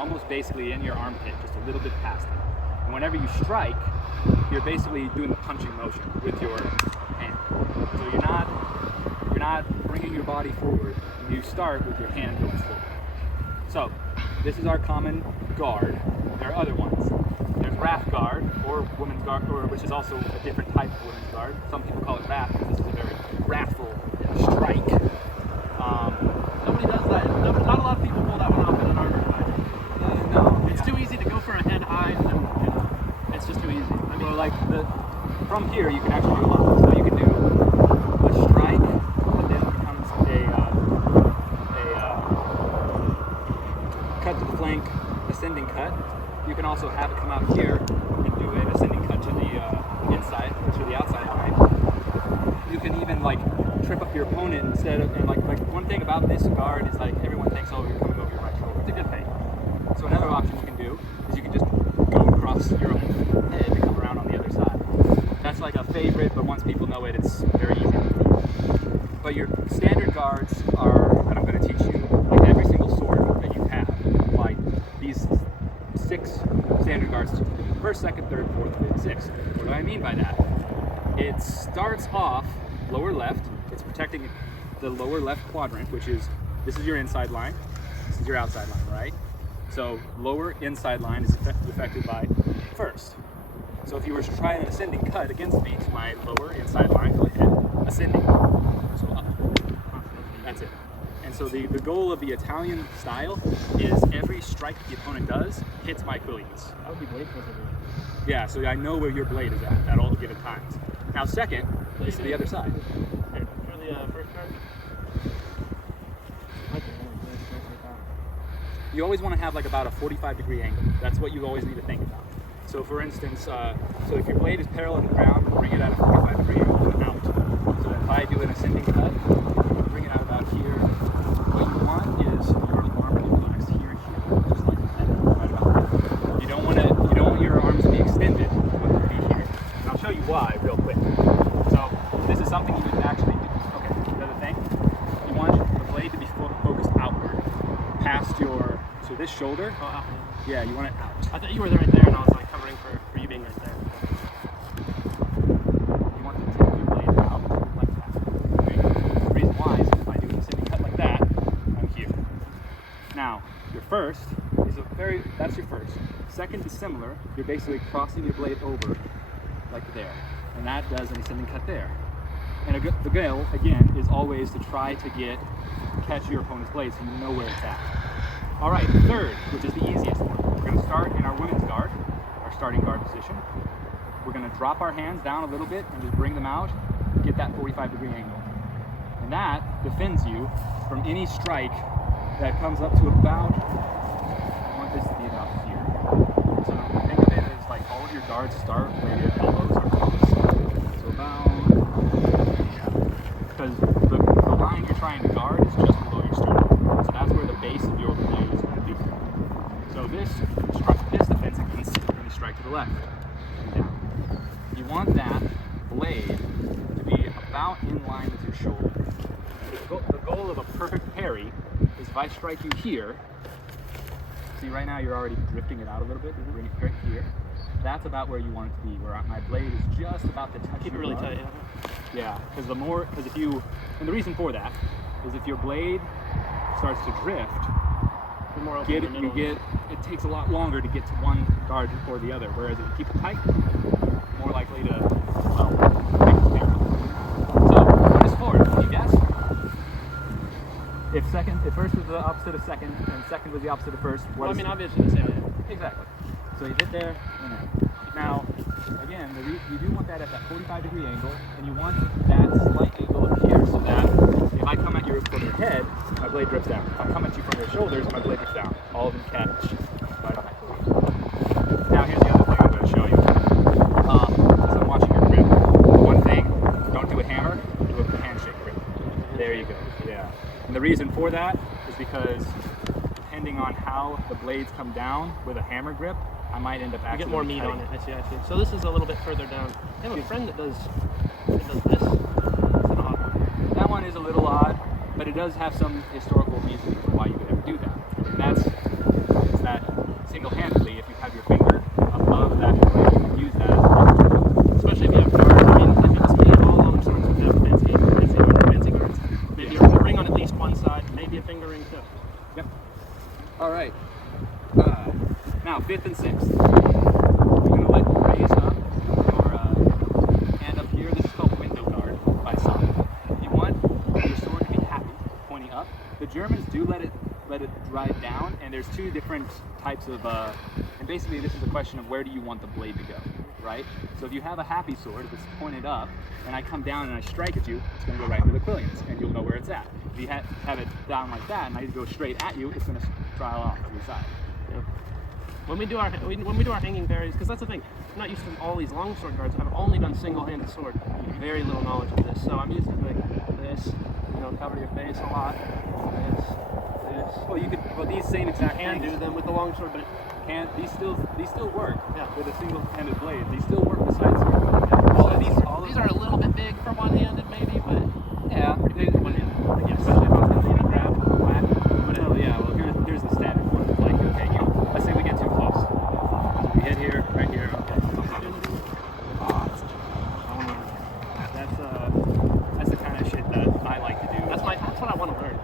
almost basically in your armpit, just a little bit past it. And whenever you strike, you're basically doing the punching motion with your hand. So you're not bringing your body forward. You start with your hand going forward. So this is our common guard. There are other ones. There's wrath guard, or women's guard, which is also a different type of women's guard. Some people call it wrath because this is a very wrathful strike. Nobody does that. Not a lot of people pull that one off in an armor fight. No, it's too easy to go for a head high, and then, it's just too easy. I mean, well, like from here, you can actually do a lot. So you can do a strike, but then it becomes a cut to the flank, ascending cut. You can also have it come out here and do an ascending cut to the inside, or to the outside line. You can even like trip up your opponent instead of, and like one thing about this guard is like everyone thinks, oh, you're coming over your right shoulder. It's a good thing. So another option you can do is you can just go across your own head and come around on the other side. That's like a favorite, but once people know it, it's very easy to do. But your standard guards are, that I'm going to teach you, like every single sword that you have, like these 6 standard guards, first, second, third, fourth, fifth, sixth. What do I mean by that? It starts off lower left. It's protecting the lower left quadrant, which is, this is your inside line, this is your outside line, right? So lower inside line is affected by first. So if you were to try an ascending cut against me, my lower inside line, go ahead, ascending, so up. That's it. And so the goal of the Italian style is every strike the opponent does hits my Achilles. that would be blade closer. Yeah, so I know where your blade is at all given times. Now second is to the other side. Here, for the first card. You always want to have like about a 45-degree angle. That's what you always need to think about. So for instance, so if your blade is parallel to the ground, bring it at a 45-degree angle and out. So if I do an ascending cut, bring it out about here. What you want is your arm to be relaxed here, just like that, right about there. You don't want your arms to be extended. You want them to be here. And I'll show you why real quick. So this is something you can actually do. Okay, the other thing, you want the blade to be focused outward, past your, so this shoulder. Oh, out. Yeah, you want it out. I thought you were right there, and I was like covering for you being right there. You want the tip of your blade out like that. Okay? The reason why is if I do an ascending cut like that, I'm here. Now, your first is that's your first. Second is similar. You're basically crossing your blade over like there. And that does an ascending cut there. And the goal, again, is always to try to catch your opponent's blade so you know where it's at. All right, third, which is the easiest one. We're going to start in our women's guard, our starting guard position. We're going to drop our hands down a little bit and just bring them out, get that 45-degree angle. And that defends you from any strike that comes up to about, I want this to be about here. So think of it as like all of your guards start where your elbows are close. So about, yeah. Because the line you're trying to guard is just below your sternum. So that's where the base of your blade is going to be. So this defense against the strike to the left and down. You want that blade to be about in line with your shoulder. The goal of a perfect parry is if I strike you here, see right now you're already drifting it out a little bit, bring it right here. That's about where you want it to be, where my blade is just about to touch. Keep it really tight, yeah. Yeah, because if you, and the reason for that is if your blade starts to drift, the more open the middle. It takes a lot longer to get to one guard or the other, whereas if you keep it tight, more likely to, well, make it clear. So, what is fourth? Can you guess? If first was the opposite of second, and second was the opposite of first, well, I mean, obviously the same. Exactly. So you hit there, and there. Now, again, you do want that at that 45-degree angle, and you want that slight angle up here so that if I come at you from your head, my blade drifts down. If I come at you from your shoulders, my blade drifts down. All of them catch right on that blade. Now, here's the other thing I'm going to show you. So I'm watching your grip. One thing, don't do a hammer, do a handshake grip. There you go. Yeah. And the reason for that is because depending on how the blades come down with a hammer grip, I might end up actually get more meat on it. I see. So this is a little bit further down. I have a friend that does this. It's an odd one. That one is a little odd, but it does have some historical reason for why you would ever do that. And that's that All right. Now, 5th and 6th. You're going to raise up your hand up here. This is called window guard by some. You want your sword to be happy, pointing up. The Germans do let it ride down, and there's 2 different types of, and basically this is a question of where do you want the blade to go, right? So if you have a happy sword, if it's pointed up, and I come down and I strike at you, it's going to go right into the quillions, and you'll know where it's at. If you have it down like that, and I go straight at you, it's going to trial off to the side. Yeah. When we do our hanging parries, because that's the thing, I'm not used to all these longsword guards. I've only done single-handed sword. Very little knowledge of this, so I'm used to like this. You know, cover your face a lot. This. Well, these same exact You can things. do them with the longsword, but These still work. Yeah. With a single-handed blade. These still work besides. All these are a little bit big for one-handed, maybe, but yeah, pretty big for one-handed. Yeah, especially if I was going to do a grab, whack, whatever. yeah. Well, here's the standard one. It's like, okay, let's say we get too close. We hit here, right here. Okay. That's the kind of shit that I like to do. That's what I want to learn.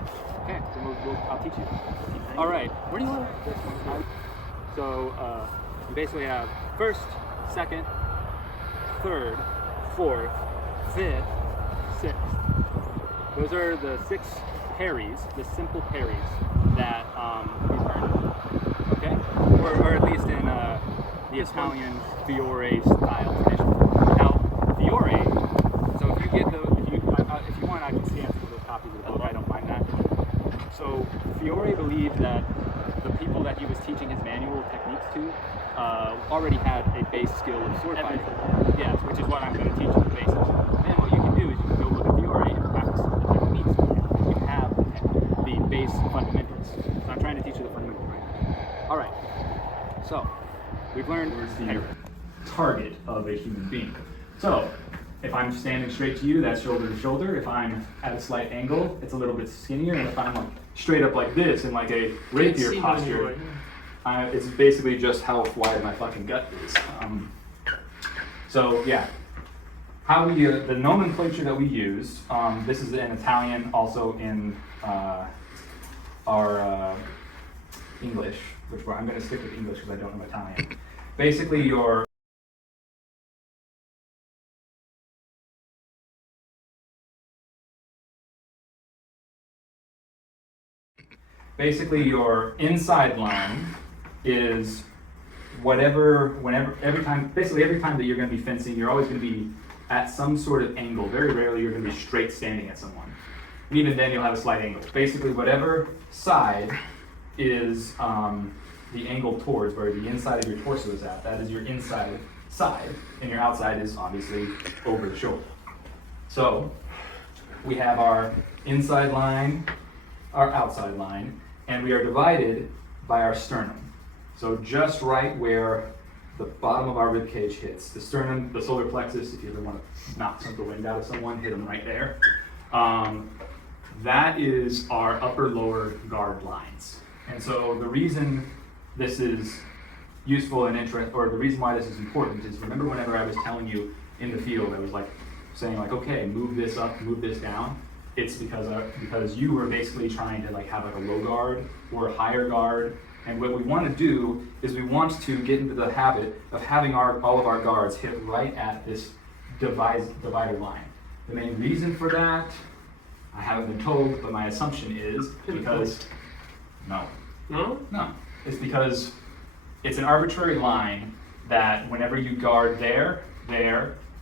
Okay, so I'll teach you. All right. Where do you learn? So you basically have 1st, 2nd, 3rd, 4th, 5th, 6th. Those are the 6 parries, the simple parries that we learned. Okay, or at least in the Italian Fiore style tradition. Now, Fiore. So if you want, I can scan some of those copies of the book. I don't mind that. So Fiore believed that the people that he was teaching his manual techniques to already had a base skill of sword fighting. Yes, which is what I'm going to teach you the basics. Then what you can do is you can go look at Fiore and practice the techniques. You have the base fundamentals. So I'm trying to teach you the fundamentals right now. All right. So we've learned the target of a human being. So if I'm standing straight to you, that's shoulder to shoulder. If I'm at a slight angle, it's a little bit skinnier. And if I'm like straight up like this in like a rapier posture, it's basically just how wide my fucking gut is. So yeah, how we the nomenclature that we use. This is in Italian, also in our English, which I'm going to stick with English because I don't know Italian. Basically, your inside line is every time that you're going to be fencing, you're always going to be at some sort of angle. Very rarely you're going to be straight standing at someone. And even then you'll have a slight angle. Basically whatever side is the angle towards where the inside of your torso is at, that is your inside side, and your outside is obviously over the shoulder. So we have our inside line, our outside line, and we are divided by our sternum. So just right where the bottom of our rib cage hits. The sternum, the solar plexus, if you ever want to knock some of the wind out of someone, hit them right there. That is our upper lower guard lines. And so the reason this is useful and interesting, or the reason why this is important is, remember whenever I was telling you in the field, I was like saying like, okay, move this up, move this down. It's because you were basically trying to like have like a low guard or a higher guard. And what we want to do is we want to get into the habit of having all of our guards hit right at this divider line. The main reason for that, I haven't been told, but my assumption is because, no, it's because it's an arbitrary line that whenever you guard there,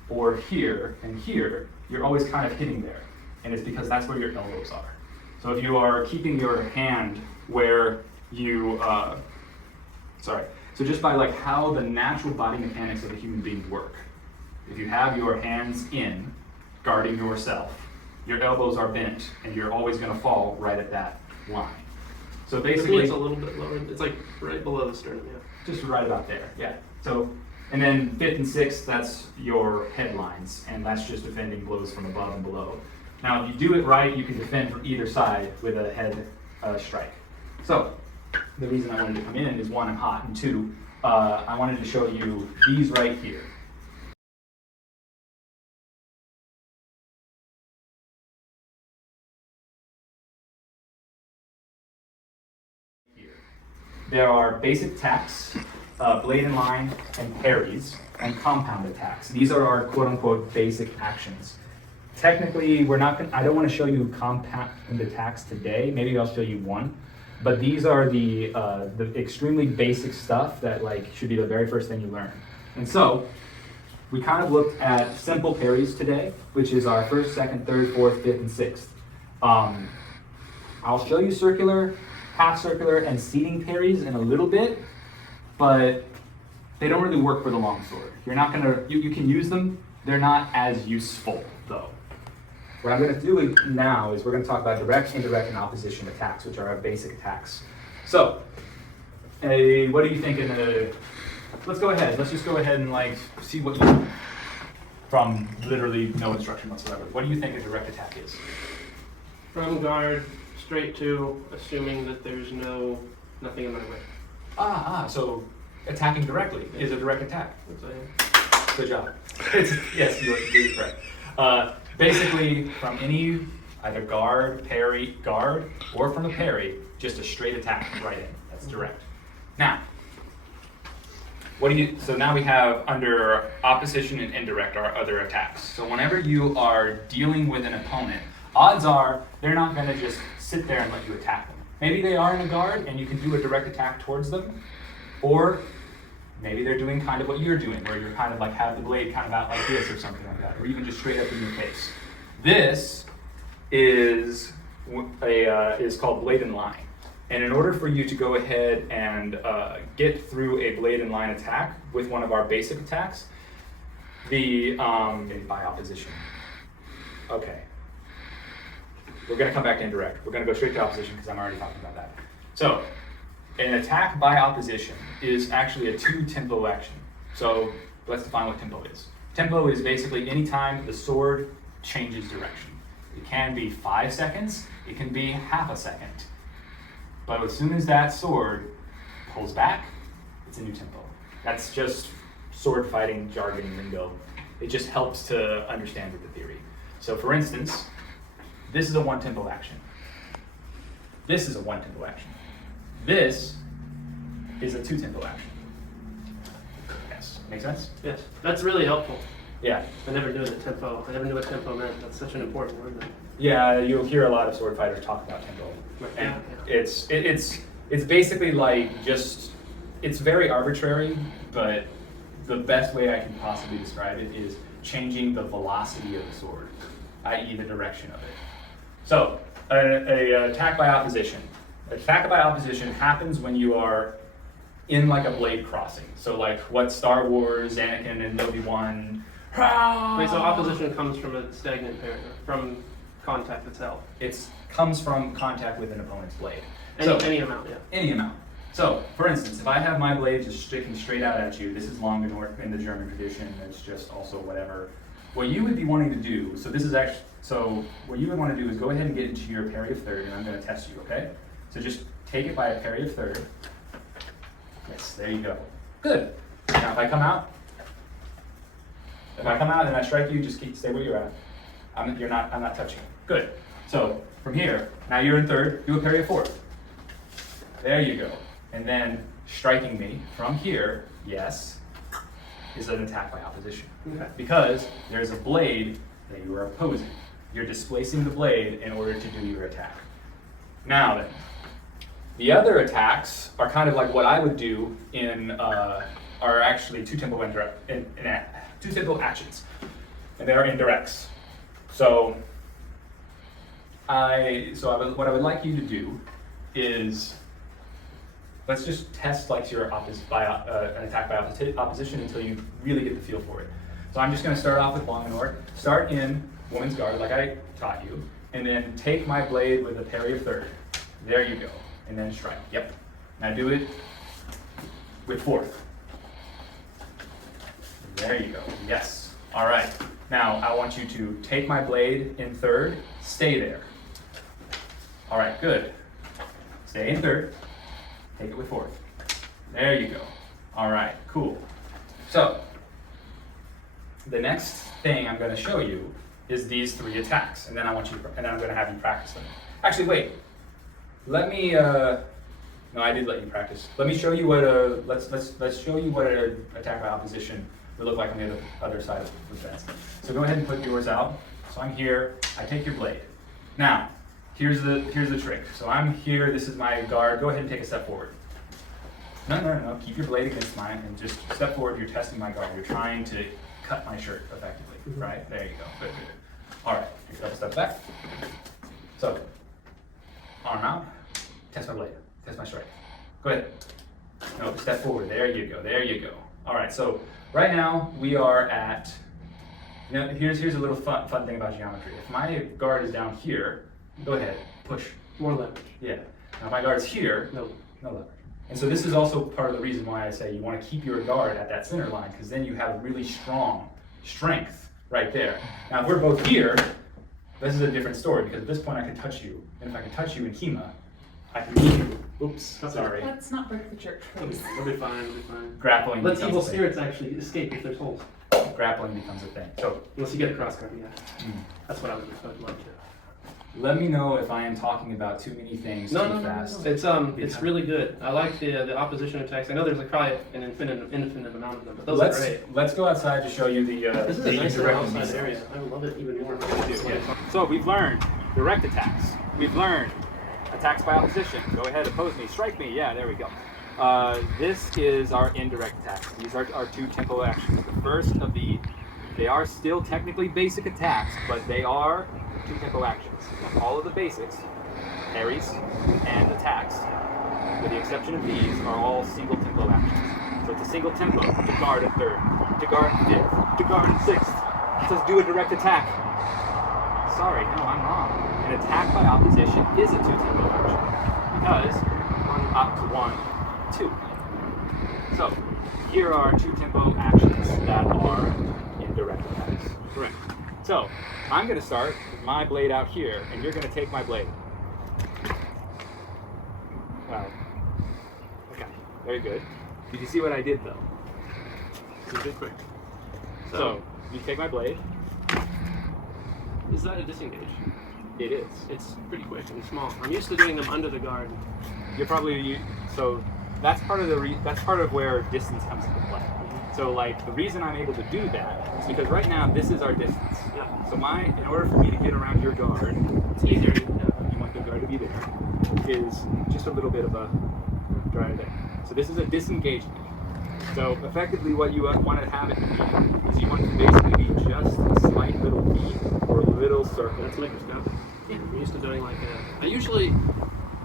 or here, and here, you're always kind of hitting there. And it's because that's where your elbows are. So if you are keeping your hand where you, so just by like how the natural body mechanics of a human being work, if you have your hands in, guarding yourself, your elbows are bent, and you're always gonna fall right at that line. So basically, it's a little bit lower. It's like right below the sternum, yeah. Just right about there, yeah. So, and then 5th and 6th, that's your headlines, and that's just defending blows from above and below. Now, if you do it right, you can defend from either side with a head strike. So, the reason I wanted to come in is 1, I'm hot, and 2, I wanted to show you these right here. there are basic attacks, blade and line, and parries, and compound attacks. These are our quote-unquote basic actions. Technically, I don't want to show you compound attacks today. Maybe I'll show you one. But these are the extremely basic stuff that like should be the very first thing you learn. And so, we kind of looked at simple parries today, which is our first, second, third, fourth, fifth, and sixth. I'll show you circular, half circular, and seating parries in a little bit, but they don't really work for the longsword. You're not gonna, you can use them, they're not as useful though. What I'm gonna do now is we're gonna talk about direct, indirect, and opposition attacks, which are our basic attacks. So, what do you think let's go ahead, let's just go ahead and like see what you, from literally no instruction whatsoever, what do you think a direct attack is? From guard, straight to, assuming that there's nothing in my way. So attacking directly is a direct attack. Good job. Yes, you're correct. Basically, from any either guard, parry, guard, or from a parry, just a straight attack right in. That's direct. Now, so now we have under opposition and indirect our other attacks. So whenever you are dealing with an opponent, odds are they're not going to just sit there and let you attack them. Maybe they are in a guard and you can do a direct attack towards them, or maybe they're doing kind of what you're doing, where you're kind of like have the blade kind of out like this or something like that, or even just straight up in your face. This is called blade and line. And in order for you to go ahead and get through a blade and line attack with one of our basic attacks, by opposition. Okay. We're going to come back to indirect. We're going to go straight to opposition because I'm already talking about that. So, an attack by opposition is actually a 2-tempo action. So, let's define what tempo is. Tempo is basically any time the sword changes direction. It can be 5 seconds, it can be half a second. But as soon as that sword pulls back, it's a new tempo. That's just sword fighting jargon lingo. It just helps to understand the theory. So for instance, this is a 1-tempo action. This is a 1-tempo action. This is a 2-tempo action. Yes, make sense? Yes, that's really helpful. Yeah. I never knew the tempo. I never knew what tempo meant. That's such an important word. Yeah, you'll hear a lot of sword fighters talk about tempo. And it's basically like it's very arbitrary, but the best way I can possibly describe it is changing the velocity of the sword, i.e. the direction of it. So, an attack by opposition. Attack by opposition happens when you are in like a blade crossing. So like what Star Wars, Anakin, and Obi-Wan. Wait, so opposition comes from a stagnant paragraph, from contact itself. It comes from contact with an opponent's blade. Any amount, yeah. Any amount. So, for instance, if I have my blade just sticking straight out at you, this is Longsword in the German tradition, it's just also whatever. What you would be wanting to do, what you would want to do is go ahead and get into your parry of third, and I'm going to test you, okay? So just take it by a parry of third. Yes, there you go. Good. Now if I come out and I strike you, just stay where you're at. I'm not touching you. Good. So from here, now you're in third, do a parry of fourth. There you go. And then striking me from here, yes, is an attack by opposition. Okay. Because there's a blade that you are opposing. You're displacing the blade in order to do your attack. Now then, the other attacks are kind of like what I would do are actually 2-tempo actions, and they are indirects. So what I would like you to do is let's just test like your an attack by opposition until you really get the feel for it. So I'm just going to start off with Longsword. Start in woman's guard like I taught you, and then take my blade with a parry of third. There you go. And then strike. Yep. Now do it with fourth. There you go. Yes. All right. Now I want you to take my blade in third. Stay there. All right. Good. Stay in third. Take it with fourth. There you go. All right. Cool. So the next thing I'm going to show you is these 3 attacks, and then I'm going to have you practice them. Actually, wait. Let me No, I did let you practice. Let me show you what a let's show you what an attack by opposition would look like on the other side of the fence. So go ahead and put yours out. So I'm here. I take your blade. Now, here's the trick. So I'm here. This is my guard. Go ahead and take a step forward. No. Keep your blade against mine and just step forward. You're testing my guard. You're trying to cut my shirt effectively, right? There you go. Good. All right. Take a step back. So, arm out. Test my blade. Test my strike. Go ahead. No, step forward. There you go. There you go. All right. So right now we are at. Here's a little fun thing about geometry. If my guard is down here, go ahead, push. More leverage. Yeah. Now if my guard's here, no leverage. And so this is also part of the reason why I say you want to keep your guard at that center line, because then you have really strong strength right there. Now if we're both here, this is a different story, because at this point I can touch you, and if I can touch you in HEMA, I can meet you. Oops, sorry. Let's not break the church, please. We'll be fine, we'll be fine. Grappling. Let evil spirits actually escape if there's holes. Grappling becomes a thing. So unless you get a cross guard, yeah. That's what I would love to. Let me know if I am talking about too many things too fast. No. It's really good. I like the opposition attacks. I know there's probably an infinite amount of them, but those are great. Let's go outside to show you the this is a nice little indirect outside area. I would love it even more. So we've learned direct attacks. We've learned attacks by opposition. Go ahead, oppose me, strike me. Yeah, there we go. This is our indirect attacks. These are our two tempo actions. The first of they are still technically basic attacks, but they are two tempo actions. All of the basics, parries and attacks, with the exception of these, are all single tempo actions. So it's a single tempo to guard at third, to guard at fifth, to guard at sixth. It says do a direct attack. Sorry, no, I'm wrong. An attack by opposition is a two tempo action because up to 1, 2. So here are two tempo actions that are indirect attacks. Correct. So I'm going to start with my blade out here, and you're going to take my blade. Wow. Okay, very good. Did you see what I did though? You did quick. So you take my blade. Is that a disengage? It is. It's pretty quick and small. I'm used to doing them under the guard. You're probably so that's part of where distance comes into play. So like the reason I'm able to do that is because right now this is our distance. Yeah. So in order for me to get around your guard, it's easier. You want the guard to be there. Is just a little bit of a drive there. So this is a disengagement. So effectively, what you want to have it to be is you want it to basically be just a slight little V or a little circle. That's microscopic. Yeah. I'm used to doing like I usually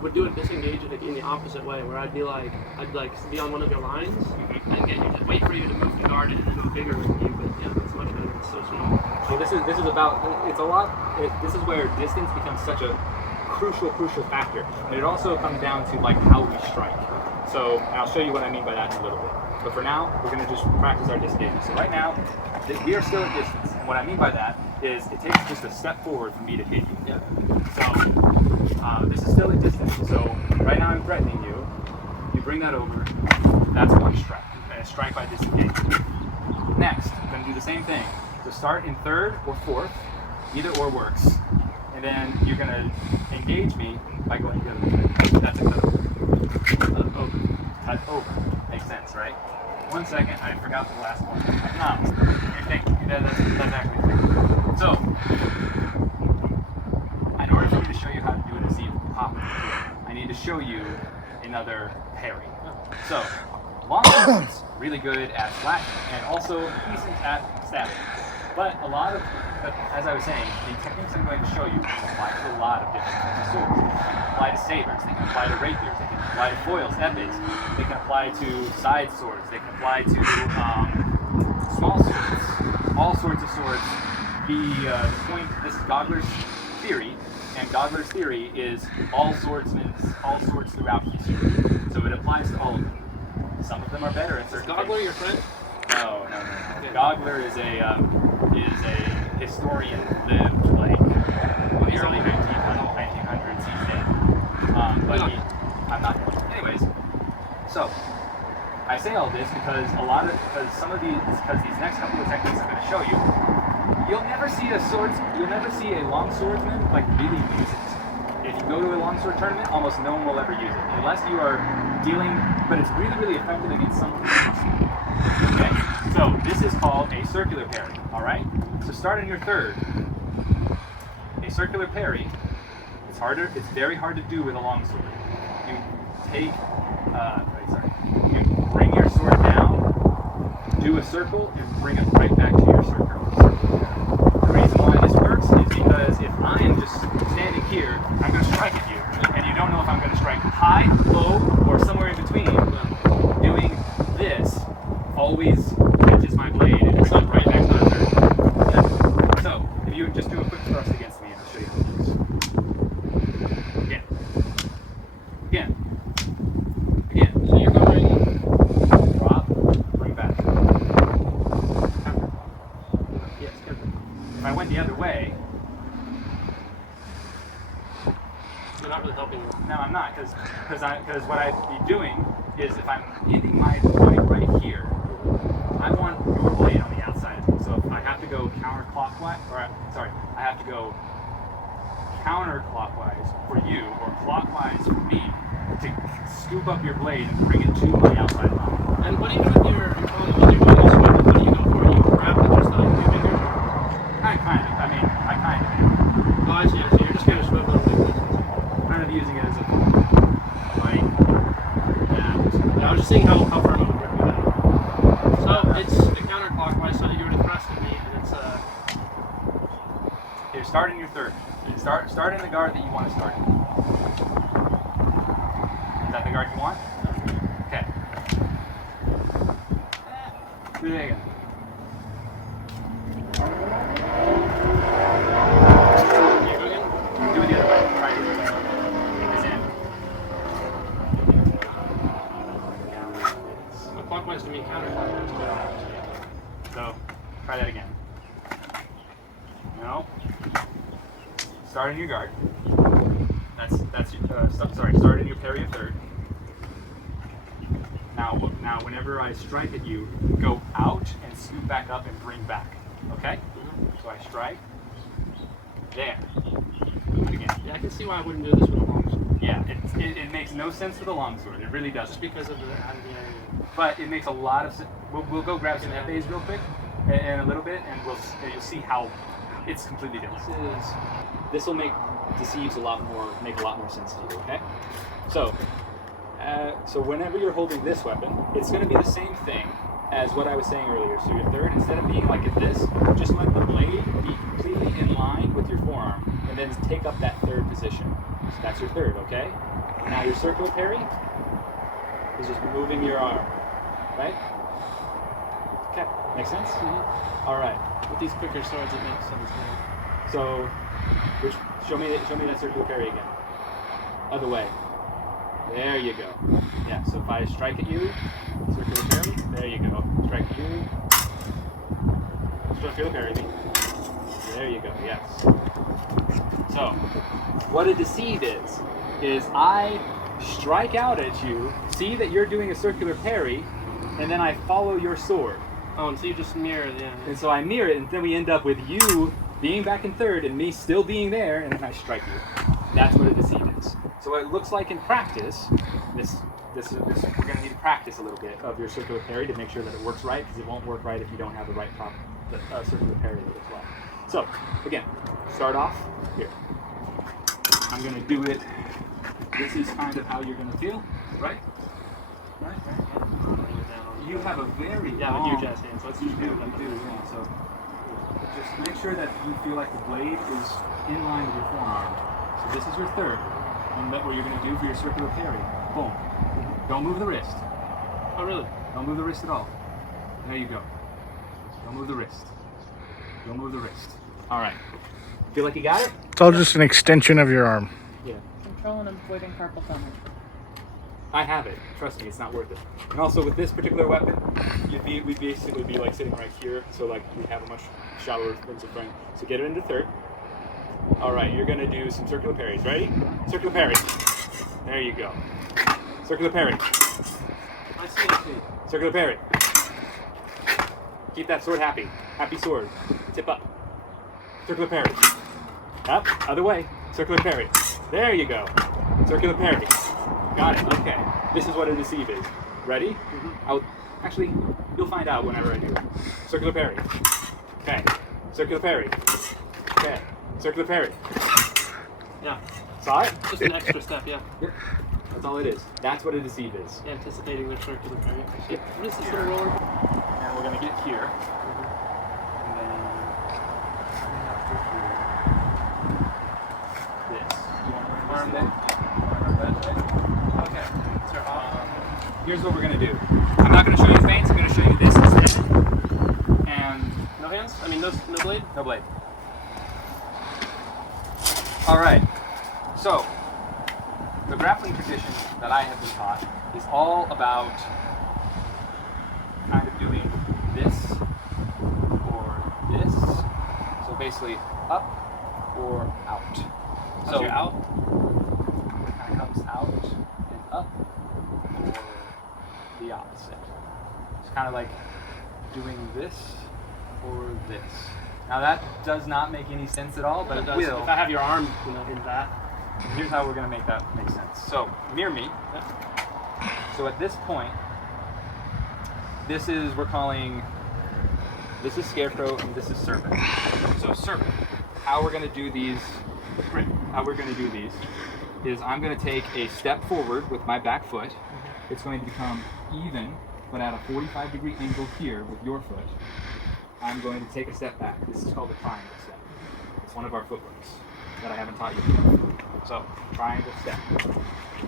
would do a disengage in the opposite way, where I'd be be on one of your lines and get you to wait for you to move to guard it and go bigger than you. But yeah, that's much better. It's so small. So this is about this is where distance becomes such a crucial factor, and it also comes down to like how we strike. So and I'll show you what I mean by that in a little bit. But for now, we're going to just practice our disengage. So right now, we are still at distance. And what I mean by that is it takes just a step forward for me to hit you. Yeah. So this is still at distance. So right now I'm threatening you. You bring that over. That's one strike. And a strike by disengage. Next, I'm going to do the same thing. So start in third or fourth. Either or works. And then you're going to engage me by going the other way. That's a cut over. Cut over. Makes sense, right? 1 second, I forgot the last one. No, that's actually true. So, in order for me to show you how to do a Deceive pop, I need to show you another parry. So, Longsword's really good at slashing and also decent at stabbing. But as I was saying, the techniques I'm going to show you can apply to a lot of different types of swords. They can apply to sabers, they can apply to rapiers, they can apply to foils, epics, they can apply to side swords, they can apply to small swords, all sorts of swords. This is Gogler's theory, and Gogler's theory is all swords throughout history. So it applies to all of them. Some of them are better at certain things. Is Gogler your friend? No. Okay. Gogler is a historian, lived like the early 1900s. He's dead. But I'm not. Anyways, so I say all this because these next couple of techniques I'm going to show you, you'll never see a longswordman like really use it. If you go to a longsword tournament, almost no one will ever use it unless you are dealing. But it's really, really effective against some things. Okay, so this is called a circular parry. All right. So start on your third. A circular parry. It's harder. It's very hard to do with a longsword. You take. You bring your sword down, do a circle, and bring it right back to your circle. The reason why this works is because if I am just standing here, I'm going to strike at you, and you don't know if I'm going to strike high, low, or somewhere in between. Doing this always catches my blade and brings it right back to the third. So, if you would just do a quick thrust against me, and I'll show you how it works. Again. Again. Again. So you're going drop, bring back. yes, good. If I went the other way, You're not really helping. no, I'm not, because what I'd be doing is if I'm hitting my blade right here, I want your blade on the outside. So if I have to go counterclockwise, I have to go counterclockwise for you or clockwise for me to scoop up your blade and bring it to my outside line. And what do you do with your opponent when you're doing this? What do you go for? You grab it just like two finger? I kind of am. Oh, I see. So you're just kind of swiveling like this. Kind of using it as a like. Yeah, I was just seeing how firm it would grip you down. So it's the counterclockwise, so you were to thrust at me, and it's Here, start in your third. Start in the guard that you want to start in. Is that the guard you want? Okay. Do it again. you go again. Do it the other way. Try it. This in. So clockwise to me, counterclockwise. So, try that again. No. Start in your guard. Start in your parry of third. Now, whenever I strike at you, go out and scoop back up and bring back. Okay? So I strike. There. Do it again. Yeah, I can see why I wouldn't do this with a longsword. Yeah, it makes no sense with a longsword. It really doesn't. Just because of the But it makes a lot of sense. We'll go grab some FAs real quick in a little bit, and you'll see how it's completely different. This will make Deceives make a lot more sense to you. Okay, so whenever you're holding this weapon, it's going to be the same thing as what I was saying earlier. So your third, instead of being like this, just let the blade be completely in line with your forearm, and then take up that third position. So that's your third. Okay. Now your circular parry is just moving your arm, right? Okay, makes sense? Mm-hmm. All right. With these quicker swords, it makes sense now. So, show me that circular parry again. Other way. There you go. Yeah. So if I strike at you, circular parry. There you go. Strike at you. Circular parry me. There you go. Yes. So, what a deceive is I strike out at you, see that you're doing a circular parry, and then I follow your sword. Oh, and so you just mirror, yeah. And so I mirror it, and then we end up with you being back in third and me still being there, and then I strike you. That's what a deceive is. So what it looks like in practice, this we're going to need to practice a little bit of your circular parry to make sure that it works right, because it won't work right if you don't have the right circular parry as well. So again, start off here. I'm going to do it. This is kind of how you're going to feel, right? Right. You have a very with huge ass hands. Let's just do it. Yeah. So just make sure that you feel like the blade is in line with your forearm. So this is your third, and that's what you're going to do for your circular parry. Boom. Don't move the wrist. Oh, really? Don't move the wrist at all. There you go. Don't move the wrist. Don't move the wrist. All right. Feel like you got it? It's all just an extension of your arm. Yeah. Control and avoiding carpal tunnel. I have it. Trust me, it's not worth it. And also with this particular weapon, we'd basically be like sitting right here, so like we have a much shallower range of frame. So get it into third. All right, you're gonna do some circular parries. Ready? Circular parry. There you go. Circular parry. I see. Circular parry. Keep that sword happy. Happy sword. Tip up. Circular parry. Up. Other way. Circular parry. There you go. Circular parry. Got it. Okay. This is what a deceive is. Ready? Actually, you'll find out whenever I do it. Circular parry. Okay. Circular parry. Okay. Circular parry. Yeah. Saw it? Just an extra step, yeah. Yep. That's all it is. That's what a deceive is. Anticipating their circular parry. Yep. What is this little roller? And we're gonna get here. And then this. You want to arm that? Okay. Here's what we're gonna do. I'm not gonna show you feints. I'm gonna show you this instead. And No hands? I mean, no blade? no blade. All right. So the grappling tradition that I have been taught is all about kind of doing this or this. So basically up or out. So out? Kind of comes out and up or the opposite. It's kind of like doing this or this. Now that does not make any sense at all, but it will. If I have your arm, in that. Here's how we're going to make that make sense. So, mirror me. So at this point, this is Scarecrow and this is Serpent. So Serpent, how we're going to do these is I'm going to take a step forward with my back foot. It's going to become even, but at a 45-degree angle here with your foot. I'm going to take a step back. This is called a triangle step. It's one of our footworks that I haven't taught you before. So, triangle step.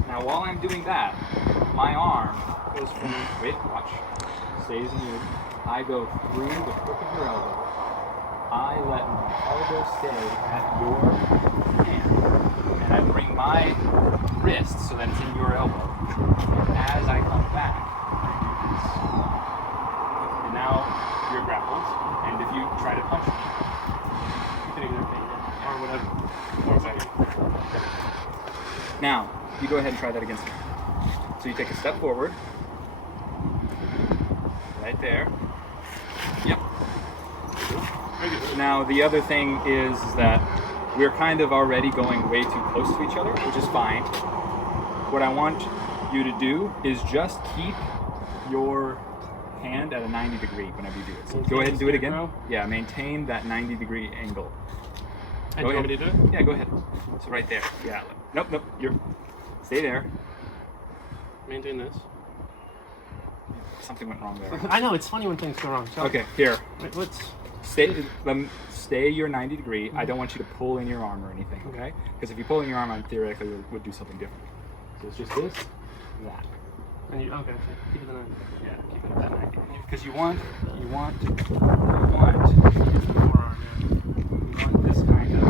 Now, while I'm doing that, my arm goes from, stays in you. I go through the crook of your elbow. I let my elbow stay at your hand. And I bring my wrist so that it's in your elbow. And as I come back, I do this. And now you're grappled. And if you try to punch me, you can either feint it or whatever. Now, you go ahead and try that against me. So you take a step forward. Right there. Yep. Now, the other thing is that we're kind of already going way too close to each other, which is fine. What I want you to do is just keep your hand at a 90 degree whenever you do it. So go ahead and do it again. Yeah, maintain that 90 degree angle. And you want me to do it? Yeah, go ahead. So right there. Yeah. Nope. Stay there. Maintain this. Something went wrong there. I know, it's funny when things go wrong. So, Okay, here. Wait, what's... Stay your 90 degree. I don't want you to pull in your arm or anything, okay? Because if you pull in your arm, I theoretically would do something different. So it's just this, that. And you, okay, so keep it the 90. Yeah, keep it at that 90. Because you want this kind of,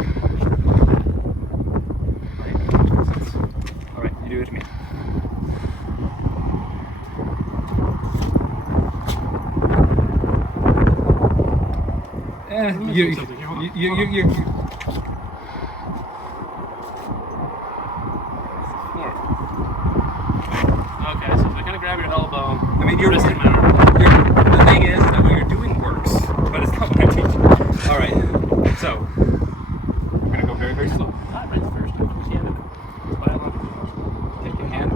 right? All right, you do it to me. You Okay, so if I kind of grab your elbow, I mean, the thing is that what you're doing works, but it's not what I teach you. All right, so we're gonna go very, very slow. Not right first, just hand it. Take your hand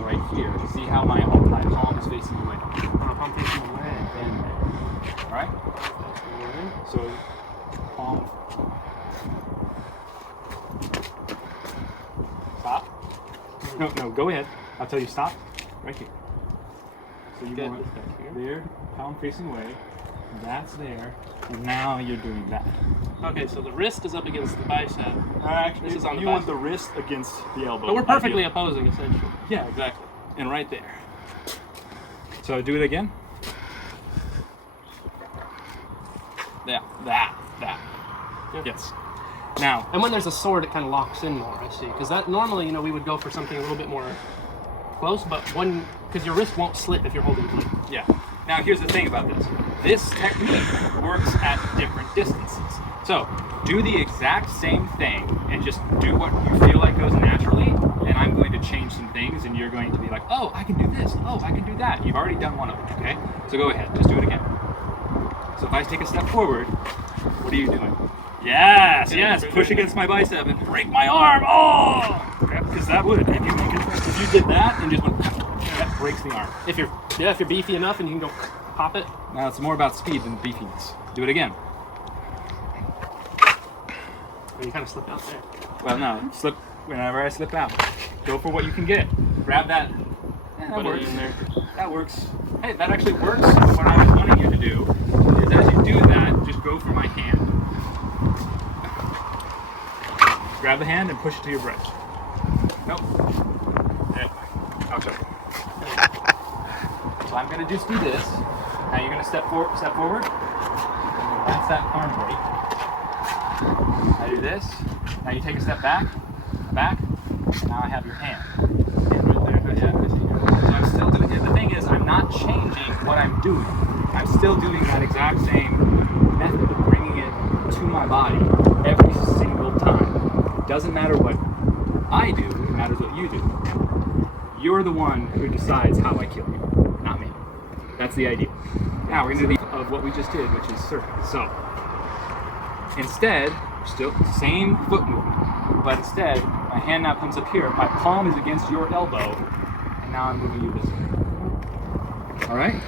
right here. See how my palm is facing away. I'm facing away. And all right. So palm. Stop. No, go ahead. I'll tell you stop. Right here. So you Get want this back here. there, palm facing away. That's there. And now you're doing that. Okay, so the wrist is up against the bicep. Actually, This is on the you want bicep. the wrist against the elbow. But we're perfectly opposing, essentially. Yeah, exactly. And right there. So do it again. Yeah, that. Yeah. Yes. Now, And when there's a sword, it kind of locks in more, I see. Because that normally, we would go for something a little bit more close, but because your wrist won't slip if you're holding it. yeah. Now here's the thing about this. This technique works at different distances. So do the exact same thing and just do what you feel like goes naturally, and I'm going to change some things and you're going to be like, oh, I can do this, oh, I can do that. You've already done one of them, okay? So go ahead, just do it again. So if I take a step forward, what are you doing? Yes, yes. Push against my bicep and break my arm. Oh, because that would. If you did that and just went, that breaks the arm. If you're beefy enough and you can go pop it. Now it's more about speed than beefiness. Do it again. Or you kind of slip out there. Well, no, slip. Whenever I slip out, go for what you can get. Grab that. That Put works. it in there. That works. Hey, that actually works. What I was wanting you to do is, as you do that, just go for my hand. Grab the hand and push it to your breast. Nope. I'll show you. So I'm going to just do this. Now you're going to step forward. That's that arm break. I do this. Now you take a step back. Now I have your hand. Right there. Yeah, I see. So I'm still doing it. The thing is, I'm not changing what I'm doing. I'm still doing that exact same method of bringing it to my body every single time. It doesn't matter what I do, it matters what you do. You're the one who decides how I kill you, not me. That's the idea. Now we're going to do of what we just did, which is Serpent. So instead, still same foot movement, but instead my hand now comes up here, my palm is against your elbow, and now I'm moving you this way. Alright?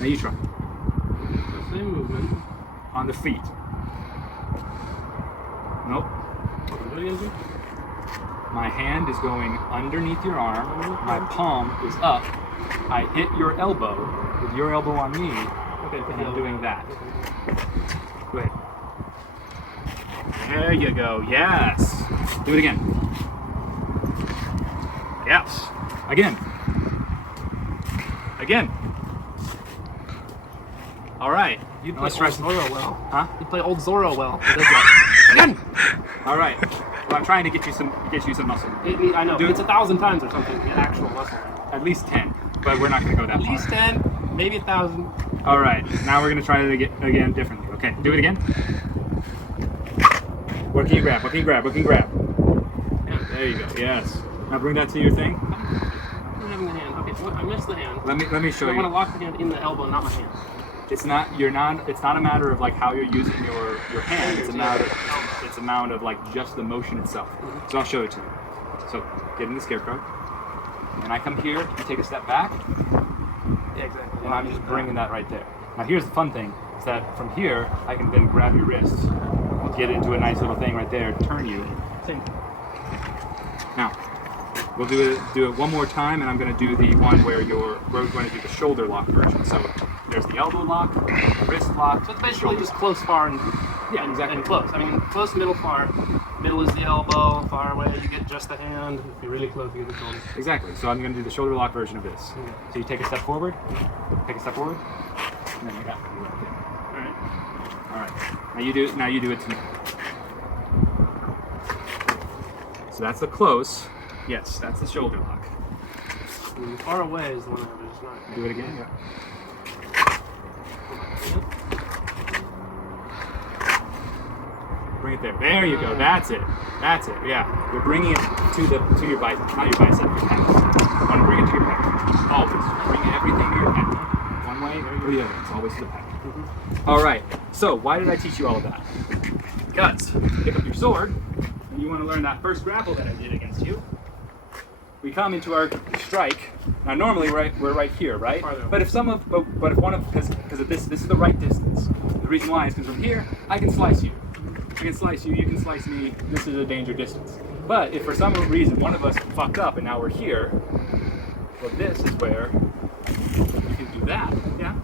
Now you try. So same movement. On the feet. Nope. What are you gonna do? My hand is going underneath your arm, my palm is up, I hit your elbow with your elbow on me, Okay, and I'm doing that. Go ahead. There you go, yes. Do it again. Yes. Again. All right. You Now play let's old try some. Zorro well. Huh? You play old Zorro well. He does that. Again! All right. Well, I'm trying to get you some muscle. I know. Do it. It's 1,000 times or something. The actual muscle. At least 10, but we're not going to go that At far. least 10, maybe 1,000. All right. Now we're going to try it again differently. Okay. Do it again. What can you grab? What can you grab? What can you grab? Yeah. There you go. Yes. Now bring that to your thing. I'm having the hand. Okay, so I missed the hand. Let me show I want to you. lock the hand in the elbow, not my hand. It's not a matter of like how you're using your hand. It's a matter of like just the motion itself. So I'll show it to you. So get in the Scarecrow, and I come here. You take a step back, Yeah, exactly. and I'm just bringing that right there. Now here's the fun thing: is that from here I can then grab your wrist, get into a nice little thing right there, turn you. Same. Now we'll do it one more time, and I'm going to do the one where we're going to do the shoulder lock version. So there's the elbow lock, the wrist lock. So it's basically shoulder just lock. close, far, and Yeah, exactly. and close. I mean, close, middle, far. Middle is the elbow. Far away, you get just the hand. If you're really close, you get the shoulder. Exactly. So I'm going to do the shoulder lock version of this. Okay. So you take a step forward, and then you got it. All right. All right. Now you do it to me. So that's the close. Yes, that's the shoulder lock. And far away is the one that is not. Do it again. Yeah. Bring it there. There you go. That's it. Yeah. You're bringing it to your bicep, not your bicep. Your pec. You want to bring it to your pec. Always bring everything to your pec. One way or the other. It's always to the pec. All right. So why did I teach you all of that? Because pick up your sword, and you want to learn that first grapple that I did against you. We come into our strike. Now normally we're right here, right? But if because of this is the right distance. The reason why is because from here I can slice you. I can slice you, you can slice me. This is a danger distance. But if for some reason one of us fucked up and now we're here, well, this is where you can do that, yeah?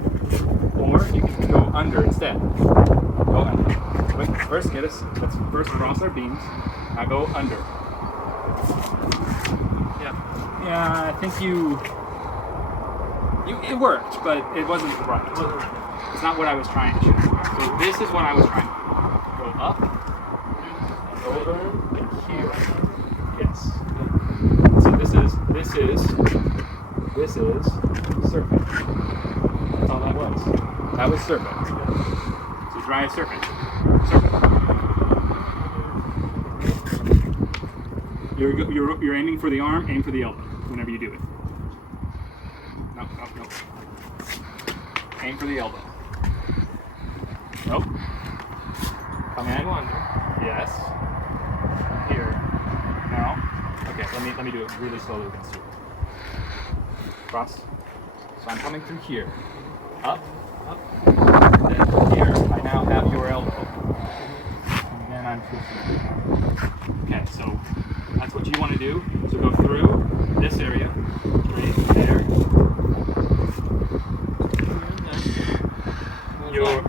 Or you can go under instead. Go under. Wait, let's first cross our beams. Now go under. Yeah, I think it worked, but it wasn't right. It's not what I was trying to shoot. So this is what I was trying to do. Go up, and over, like here. Yes. So this is Serpent. That's all that was. That was Serpent. So try Serpent. You're aiming for the arm, aim for the elbow whenever you do it. Nope. Aim for the elbow. Nope. Come in. Go on. Yes. Here. Now. Okay, let me do it really slowly against you. Cross. So I'm coming through here. Up. Then here, I now have your elbow. And then I'm twisting. Okay, so that's what you want to do. So go through this area. Straight there. Your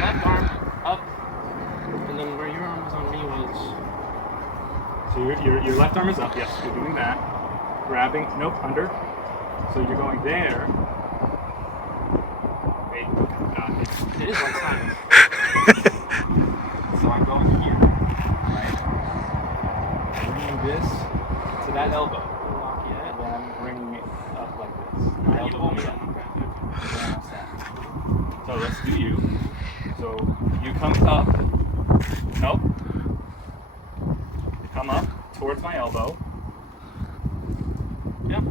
left arm up, and then where your arm was on me was. So your left arm is up. Yes, you're doing that. Grabbing. Nope, under. So you're going there. Wait, It is like science. So I'm going here, right? Bringing this to that elbow. And then I'm bringing it up like this. My elbow goes up. So let's do you. So you come up. Nope. You come up towards my elbow. Yeah.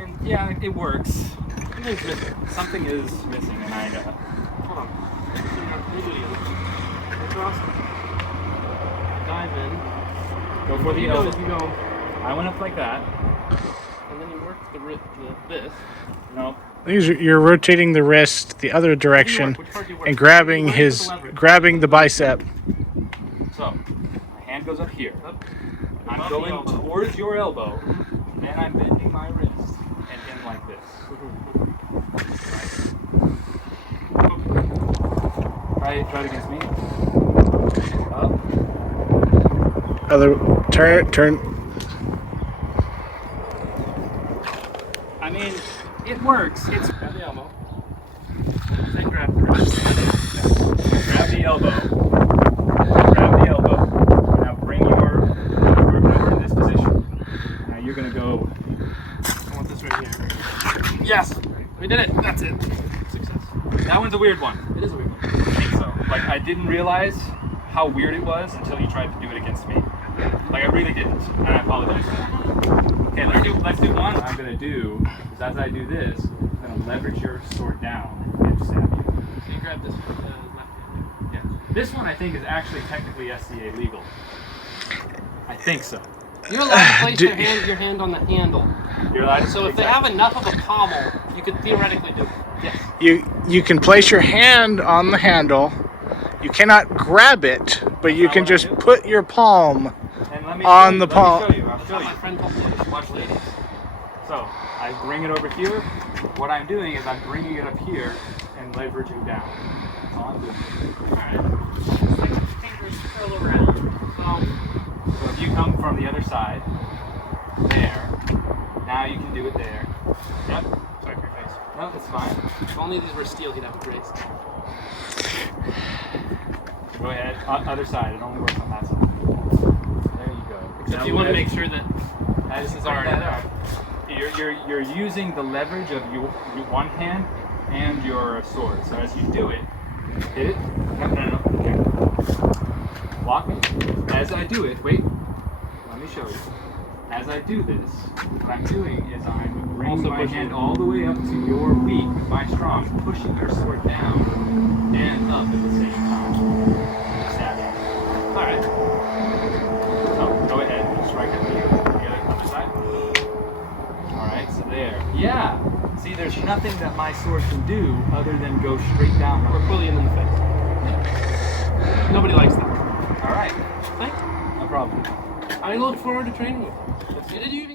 And yeah, it works. Something's missing. Something is missing, and I Hold on. Across. Dive in. go for the You go elbow. as you go, I went up like that. and then you work this. Nope. You're rotating the wrist the other direction Which part do you work? and grabbing grabbing the bicep. So my hand goes up here. Up. I'm Above the going elbow. towards your elbow. Then I'm bending my wrist and in like this. Try it against me. Up. Other turn. I mean, it works. It's Grab the elbow. Then grab the wrist. grab the elbow. Grab the elbow. Now bring your over in this position. Now you're gonna go. I want this right here. Yes. We did it. That's it. Success. That one's a weird one. It is a weird one. I think so. Like I didn't realize how weird it was until you tried to do it against me. Like I really didn't, and I apologize for that. Okay, let's do one. What I'm gonna do is as I do this, I'm gonna leverage your sword down and stab you. So you grab this with the left hand. Yeah. This one I think is actually technically SCA legal. I think so. You're allowed to place your hand on the handle. You're allowed to. So if they have enough of a pommel, you could theoretically do it. Yes. You can place your hand on the handle. You cannot grab it, but you can just put your palm And let me on show the you, palm. Let me show you. I'll That's show how you. my friend told me to watch ladies. So I bring it over here. What I'm doing is I'm bringing it up here and leveraging down. That's all I'm doing. Like fingers curl around. So if you come from the other side, there, now you can do it there. Yep. Sorry for your face. No, that's fine. If only these were steel, he'd have a brace. Go ahead. Other side. It only works on that side. There you go. Except Now you want to as- make sure that as this is you already bring that there. up, you're using the leverage of your one hand and your sword. So as you do it, hit it. No. Okay. Block me. As I do it, wait. Let me show you. As I do this, what I'm doing is I'm bringing Also my pushing. hand all the way up to your weak with my strong, pushing your sword down and up at the same time. Stabbing. Alright. So go ahead, strike at me. The other side. Alright, so there. Yeah. See, there's nothing that my sword can do other than go straight down. Or pull you in the face. Nobody likes that. Alright, Thanks. no problem. I look forward to training with you. Did you even